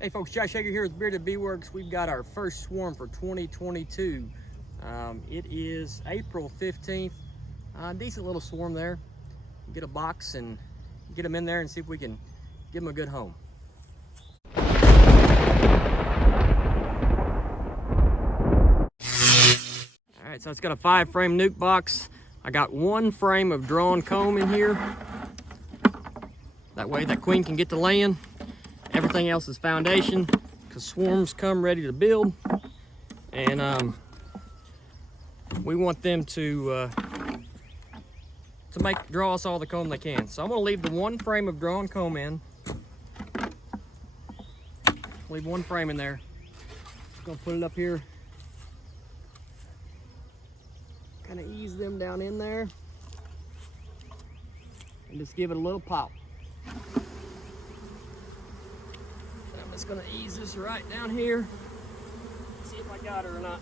Hey folks, Josh Hager here with Bearded Bee Works. We've got our first swarm for 2022. It is April 15th. Decent little swarm there. Get a box and get them in there and see if we can give them a good home. All right, so it's got a 5-frame nuke box. I got 1 frame of drawn comb in here. That way that queen can get to laying. Everything else is foundation, because swarms come ready to build, and we want them to draw us all the comb they can. So I'm going to leave the 1 frame of drawn comb in. Leave 1 frame in there. Just going to put it up here. Kind of ease them down in there, and just give it a little pop. Just gonna ease this right down here. See if I got her or not.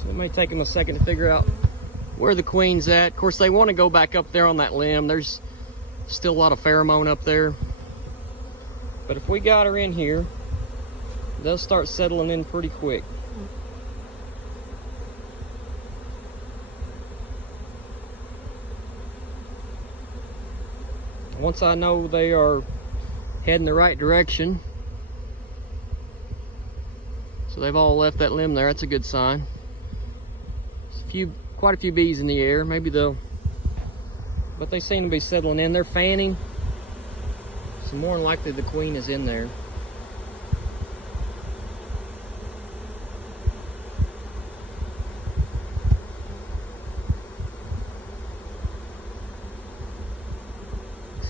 So it may take them a second to figure out where the queen's at. Of course, they want to go back up there on that limb. There's still a lot of pheromone up there. But if we got her in here, they'll start settling in pretty quick. Once I know they are heading the right direction, so they've all left that limb there, that's a good sign. There's quite a few bees in the air, maybe but they seem to be settling in. They're fanning, so more than likely the queen is in there.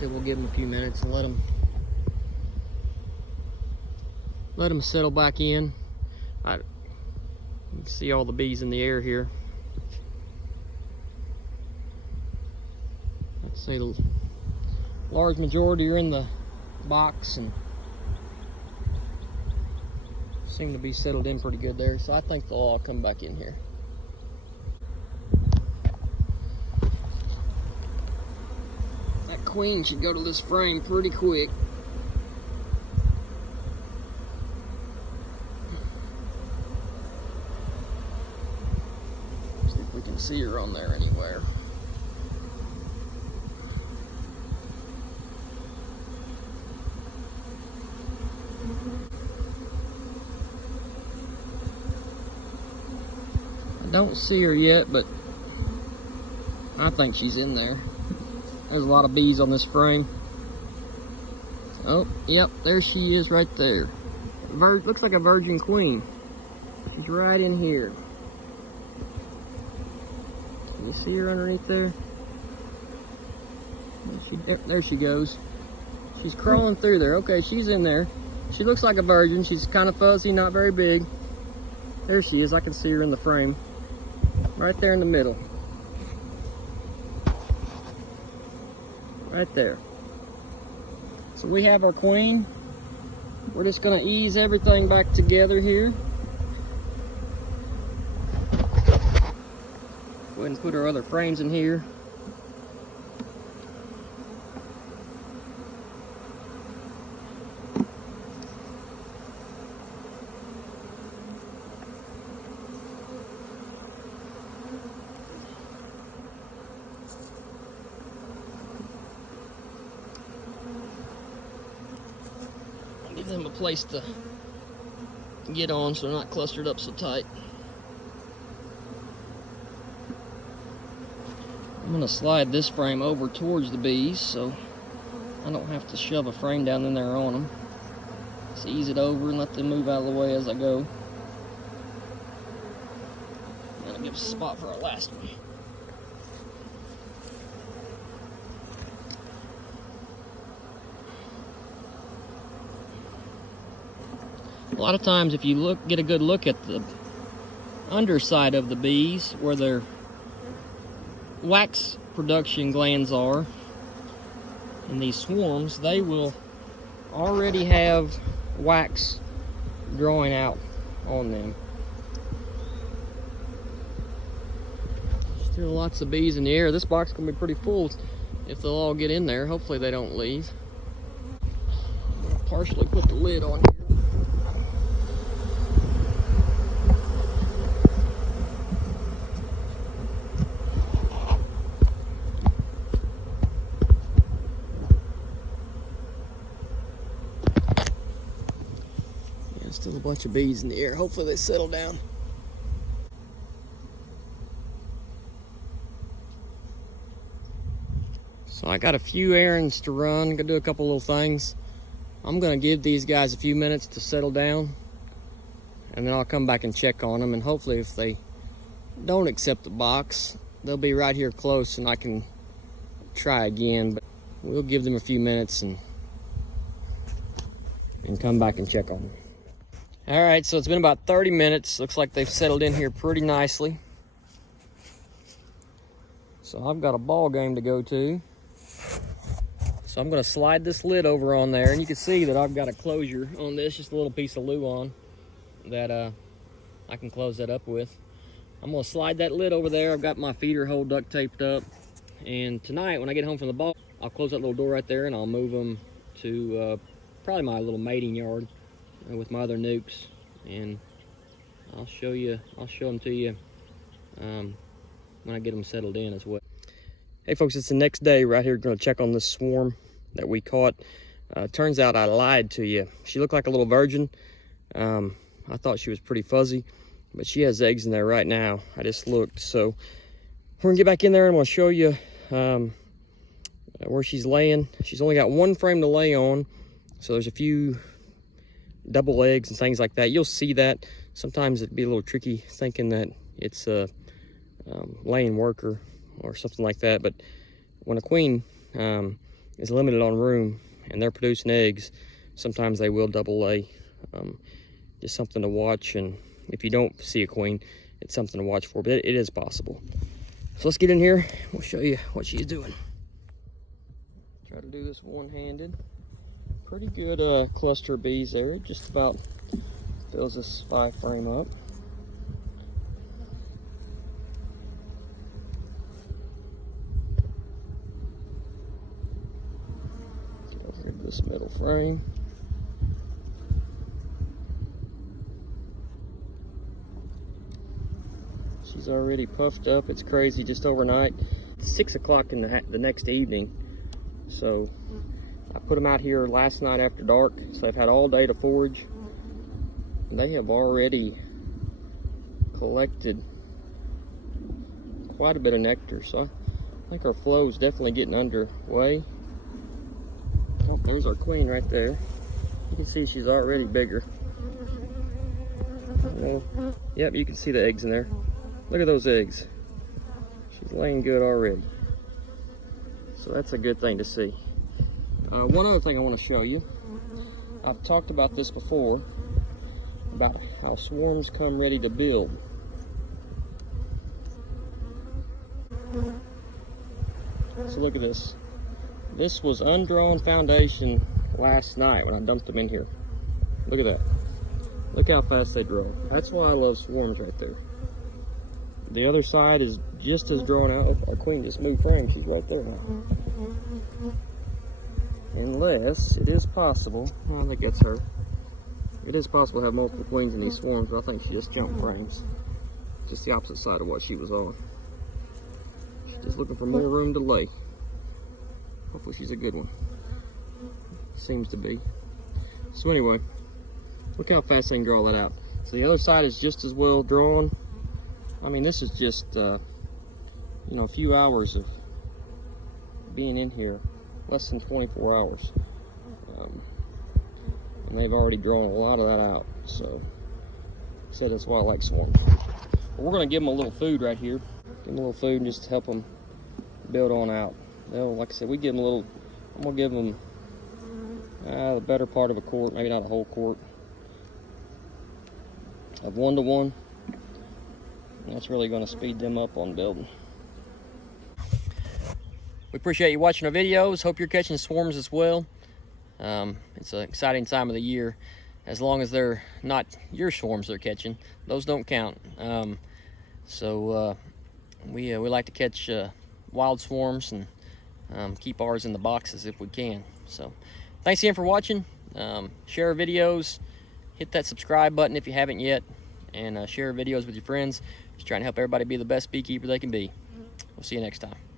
So we'll give them a few minutes and let them settle back in. You can see all the bees in the air here. I'd say the large majority are in the box and seem to be settled in pretty good there. So I think they'll all come back in here. Queen should go to this frame pretty quick. See if we can see her on there anywhere. I don't see her yet, but I think she's in there. There's a lot of bees on this frame. Oh, yep, there she is right there. Looks like a virgin queen. She's right in here. Can you see her underneath there? There she goes. She's crawling through there. Okay, she's in there. She looks like a virgin. She's kind of fuzzy, not very big. There she is. I can see her in the frame. Right there in the middle. Right there. So we have our queen. We're just going to ease everything back together here. Go ahead and put our other frames in here. Give them a place to get on so they're not clustered up so tight. I'm going to slide this frame over towards the bees so I don't have to shove a frame down in there on them. Just ease it over and let them move out of the way as I go. That'll give us a spot for our last one. A lot of times if you get a good look at the underside of the bees where their wax production glands are in these swarms, they will already have wax drawing out on them. Still lots of bees in the air. This box is going to be pretty full. if they'll all get in there. Hopefully they don't leave. I'll partially put the lid on here. Yeah, still a bunch of bees in the air. Hopefully they settle down. So I got a few errands to run, gonna do a couple little things. I'm gonna give these guys a few minutes to settle down, and then I'll come back and check on them, and hopefully if they don't accept the box, they'll be right here close and I can try again, but we'll give them a few minutes and come back and check on them. All right, so it's been about 30 minutes. Looks like they've settled in here pretty nicely. So I've got a ball game to go to. So I'm gonna slide this lid over on there, and you can see that I've got a closure on this, just a little piece of Luan that I can close that up with. I'm gonna slide that lid over there. I've got my feeder hole duct taped up, and tonight when I get home from the ball, I'll close that little door right there and I'll move them to probably my little mating yard with my other nukes, and I'll show them to you when I get them settled in as well. Hey folks, it's the next day right here. Gonna check on this swarm that we caught. Turns out I lied to you. She looked like a little virgin. I thought she was pretty fuzzy, but she has eggs in there right now. I just looked. So we're gonna get back in there and I'm gonna show you where she's laying. She's only got one frame to lay on, so there's a few double eggs and things like that. You'll see that. Sometimes it'd be a little tricky thinking that it's a laying worker or something like that, but when a queen is limited on room and they're producing eggs, sometimes they will double lay. Just something to watch, and if you don't see a queen, it's something to watch for, but it is possible. So let's get in here. We'll show you what she's doing. Try to do this one-handed. Pretty good cluster of bees there. It just about fills this 5 frame up. This middle frame. She's already puffed up. It's crazy, just overnight. It's 6 o'clock in the next evening. So I put them out here last night after dark. So they've had all day to forage. They have already collected quite a bit of nectar. So I think our flow is definitely getting underway. Oh, there's our queen right there. You can see she's already bigger. Yep, you can see the eggs in there. Look at those eggs. She's laying good already. So that's a good thing to see. One other thing I want to show you. I've talked about this before, about how swarms come ready to build. So look at this. This was undrawn foundation last night when I dumped them in here. Look at that. Look how fast they draw. That's why I love swarms right there. The other side is just as drawn out. Our queen just moved frame. She's right there now. Unless it is possible, I think that's her. It is possible to have multiple queens in these swarms, but I think she just jumped frames. Just the opposite side of what she was on. She's just looking for more room to lay. Hopefully she's a good one. Seems to be. So anyway, look how fast they can draw that out. So the other side is just as well drawn. I mean, this is just, you know, a few hours of being in here. Less than 24 hours. And they've already drawn a lot of that out. So that's why I like swarms. But we're going to give them a little food right here. Give them a little food just to help them build on out. They'll, like I said, we give them a little, I'm going to give them the better part of a quart, maybe not a whole quart, of 1-to-1. And that's really going to speed them up on building. We appreciate you watching our videos. Hope you're catching swarms as well. It's an exciting time of the year. As long as they're not your swarms they're catching, those don't count. We like to catch wild swarms, and keep ours in the boxes if we can. So thanks again for watching. Share our videos, hit that subscribe button if you haven't yet, and share our videos with your friends. Just trying to help everybody be the best beekeeper they can be. We'll see you next time.